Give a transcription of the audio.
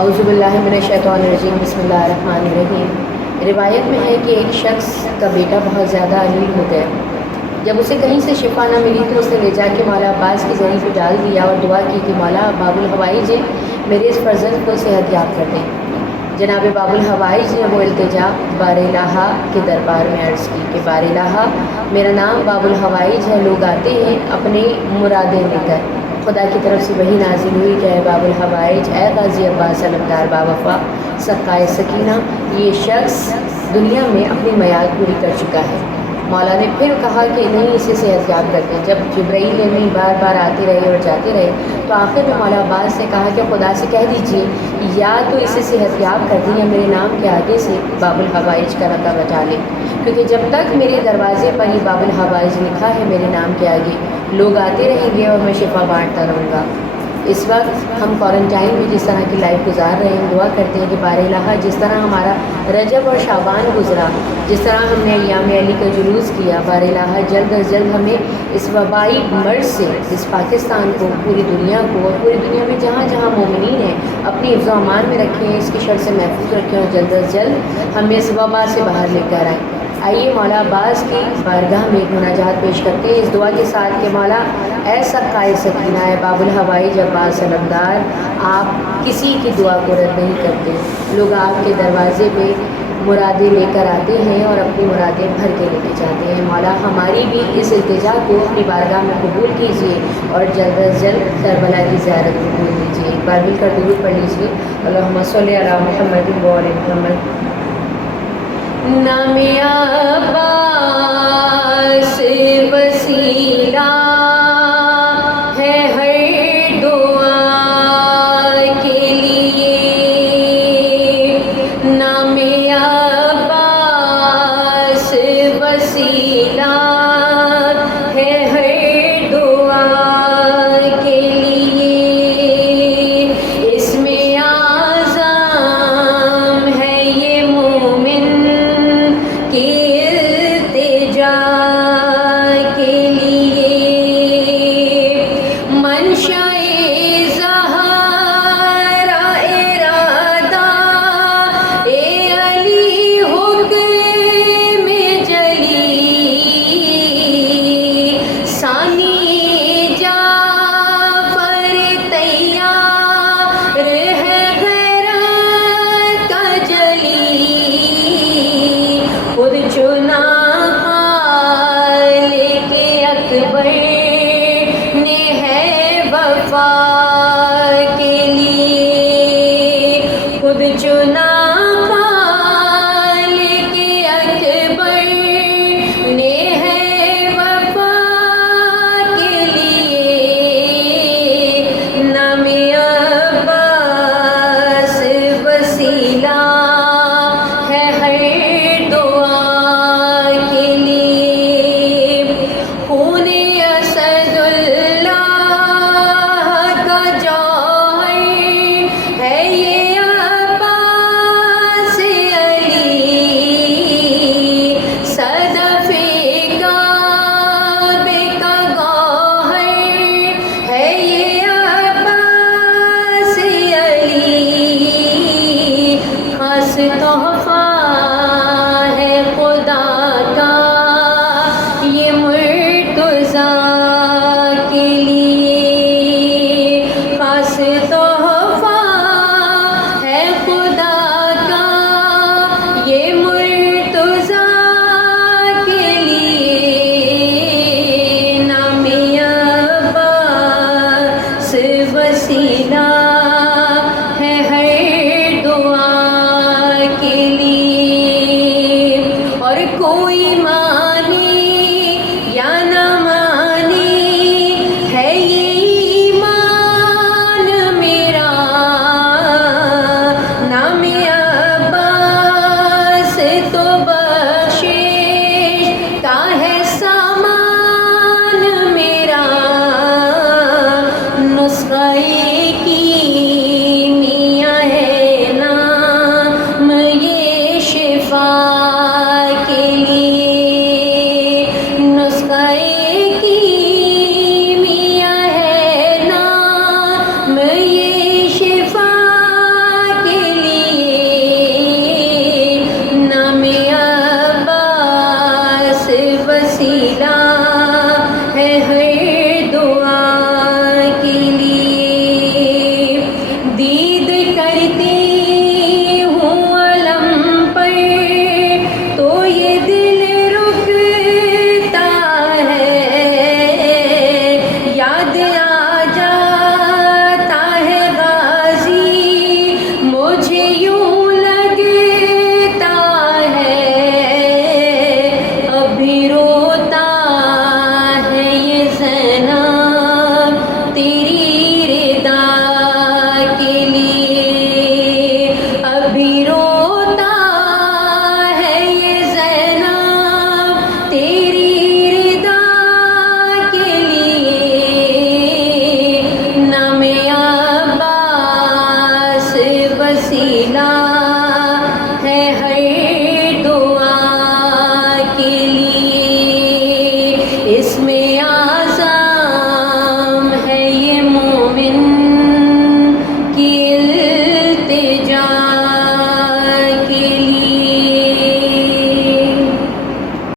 اعوذ باللہ من الشیطان الرجیم، بسم اللہ الرحمن الرحیم۔ روایت میں ہے کہ ایک شخص کا بیٹا بہت زیادہ علیل ہو گیا۔ جب اسے کہیں سے شفا نہ ملی تو اس نے لے جا کے مولا عباس کی زری پہ ڈال دیا اور دعا کی کہ مولا باب الحوائج میرے اس فرزند کو صحت یاب کر دیں۔ جناب باب الحوائج نے وہ التجا بار الہ کے دربار میں عرض کی کہ بار الہ، میرا نام باب الحوائج ہے، لوگ آتے ہیں اپنی مرادیں لے کر۔ خدا کی طرف سے وہی نازل ہوئی کہ اے باب الحوائج، اے غازی عباس علمدار باوفا سقائے سکینہ، یہ شخص دنیا میں اپنی میعاد پوری کر چکا ہے۔ مولا نے پھر کہا کہ نہیں، اسے صحت یاب کرتے۔ جب جبرائیل امین بار بار آتے رہے اور جاتے رہے تو آخر میں مولا عباس نے کہا کہ خدا سے کہہ دیجئے یا تو اسے صحت یاب کر دیں یا میرے نام کے آگے سے باب الحوائج کا رقبہ بٹا لیں، کیونکہ جب تک میرے دروازے پر یہ باب الحوائج لکھا ہے میرے نام کے آگے، لوگ آتے رہیں گے اور میں شفا بانٹتا رہوں گا۔ اس وقت ہم کوارنٹائن میں جس طرح کی لائف گزار رہے ہیں، دعا کرتے ہیں کہ بار الہ جس طرح ہمارا رجب اور شعبان گزرا، جس طرح ہم نے ایام علی کا جلوس کیا، بار الہ جلد از جلد ہمیں اس وبائی مرض سے، اس پاکستان کو، پوری دنیا کو اور پوری دنیا میں جہاں جہاں مومنین ہیں اپنی حفظ و امان میں رکھیں، اس کی شر سے محفوظ رکھیں اور جلد از جلد ہمیں اس وبا سے باہر لے کر آئیں۔ آئیے مولا عباس کی بارگاہ میں ایک مناجات پیش کرتے ہیں اس دعا کے ساتھ کہ مولا اے سقائے سکینہ، اے باب الحوائج عباس علمدار، آپ کسی کی دعا کو رد نہیں کرتے۔ لوگ آپ کے دروازے پہ مرادیں لے کر آتے ہیں اور اپنی مرادیں بھر کے لے کے جاتے ہیں۔ مولا ہماری بھی اس التجا کو اپنی بارگاہ میں قبول کیجیے اور جلد از جلد کربلا کی زیارت قبول کیجیے۔ ایک بار مل کر درود پڑھ لیجیے، اللہم صلی علی محمد و علی محمد۔ نام عباس